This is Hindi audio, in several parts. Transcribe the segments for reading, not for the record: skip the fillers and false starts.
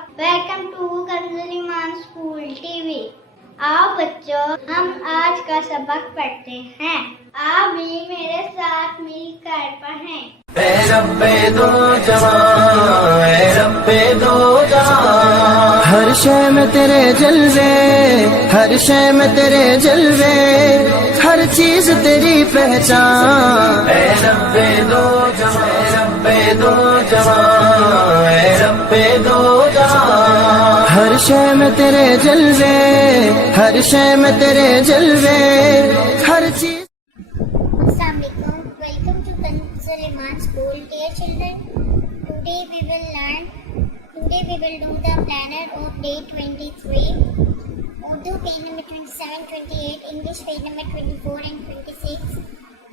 Welcome to Kanzul Iman school TV. आओ बच्चों, हम आज का सबक पढ़ते हैं। आप भी मेरे साथ मिलकर पढ़ें। ऐ रब्बे दो जहां, ऐ रब्बे दो जहां, हर शय में तेरे जलवे, हर शय में तेरे जलवे, हर चीज तेरी पहचान। ऐ रब्बे दो जहां, ऐ रब्बे दो जहां, ऐ रब्बे दो जहां, हर शय में तेरे जलवे, हर शय में तेरे जलवे, हर चीज। Welcome to Kanzul Iman School, dear children. Today we will do the planner of day 23. Urdu page number 27, 28, English page number 24 and 26.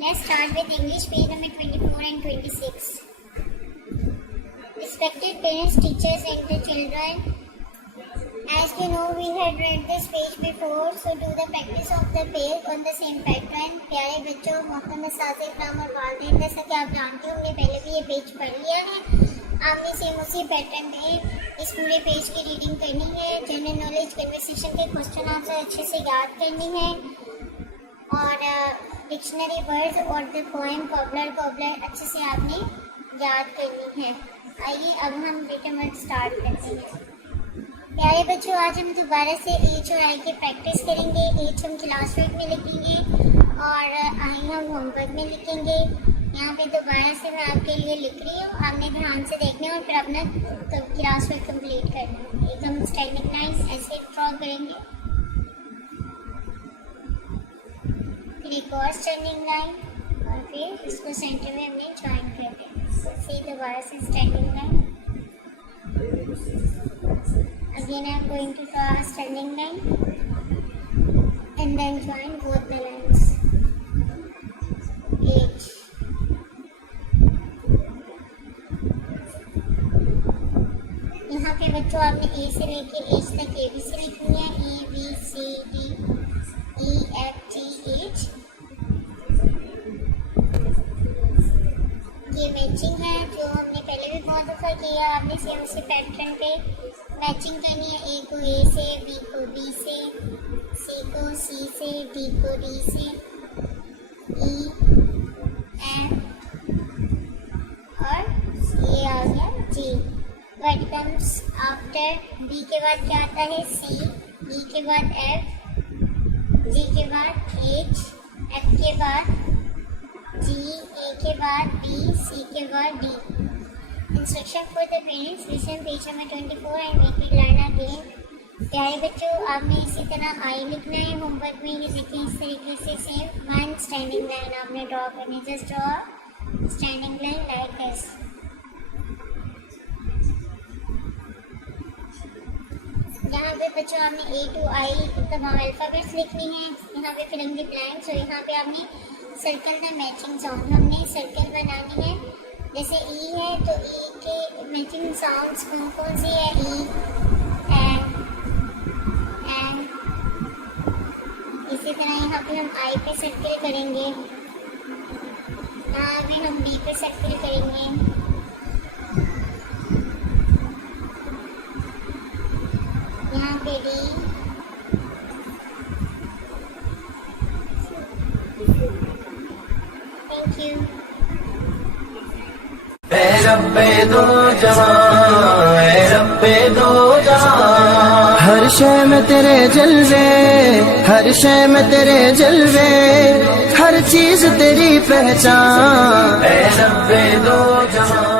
Let's start with English page number 24 and 26. Respected parents, teachers and the children, as you know, we had read this page before, so do the practice of the page on the same pattern. प्यारे बच्चों, मोहतरम उस्ताद इकराम और वालिदैन, जैसा कि आप जानते हो हमने पहले भी ये पेज पढ़ लिया है। आपने सेम उसी पैटर्न में इस पूरे पेज की रीडिंग करनी है। जनरल नॉलेज कन्वर्सेशन के क्वेश्चन आंसर अच्छे से याद करनी है और डिक्शनरी वर्ड्स और द पोएम कॉबलर अच्छे से आपने याद करनी है। आइए अब हम रिटन वर्ड स्टार्ट करते हैं। प्यारे बच्चों, आज हम दोबारा से एच और आई की प्रैक्टिस करेंगे। एच हम क्लास वर्क में लिखेंगे और आई हम होमवर्क में लिखेंगे। यहाँ पे दोबारा से मैं आपके लिए लिख रही हूँ, आपने ध्यान से देखना और फिर अपना क्लास वर्क कंप्लीट करना है। एक हम स्टैंडिंग लाइन ऐसे ड्रॉ करेंगे, फिर एक और स्टैंडिंग लाइन और फिर इसको सेंटर में हमने ज्वाइन कर देना। फिर दोबारा से standing line. Again I am going to draw a standing line and then join both the lines. H. यहाँ पे बच्चों आपने A से लेके H तक ABC लिखनी है। E B C D E F G H। ये मैचिंग है जो हमने पहले भी बहुत दफा किया। आपने सेम उसी पैटर्न पे मैचिंग करनी है। ए को ए से, बी को बी से, सी को सी से, डी को डी से, ई एफ और ये आ गया जी। व्हाट कम्स आफ्टर बी के बाद क्या आता है? सी, ई के बाद एफ, जी के बाद एच, एफ के बाद जी, ए के बाद बी, सी के बाद D. Instruction for the parents, listen page number 24 and make it learn again. प्यारे बच्चों, आपने इसी तरह आई लिखना है होमवर्क में। ये देखिए इस तरीके से सेम वन स्टैंडिंग लाइन आपने ड्रॉ करनी। Just draw standing line like this. यहाँ पे बच्चों आपने ए टू आई तमाम अल्फ़ाबेट्स लिखनी है। यहाँ पे फिल इन द ब्लैंक्स और यहाँ पे आपने सर्कल का मैचिंग साउंड हमने सर्कल बनानी है। जैसे ई है तो ई के मैचिंग साउंड्स कौन कौन सी है? ई, एन। इसी तरह यहाँ पे हम आई पे सर्कल करेंगे, यहाँ पे हम बी पे सर्कल करेंगे, यहाँ पे डी, थैंक यू। ऐ रब्बे दो जहां, ऐ रब्बे दो जहां, हर शय में तेरे जलवे, हर शय में तेरे जलवे, हर चीज तेरी पहचान। ऐ रब्बे दो जहां।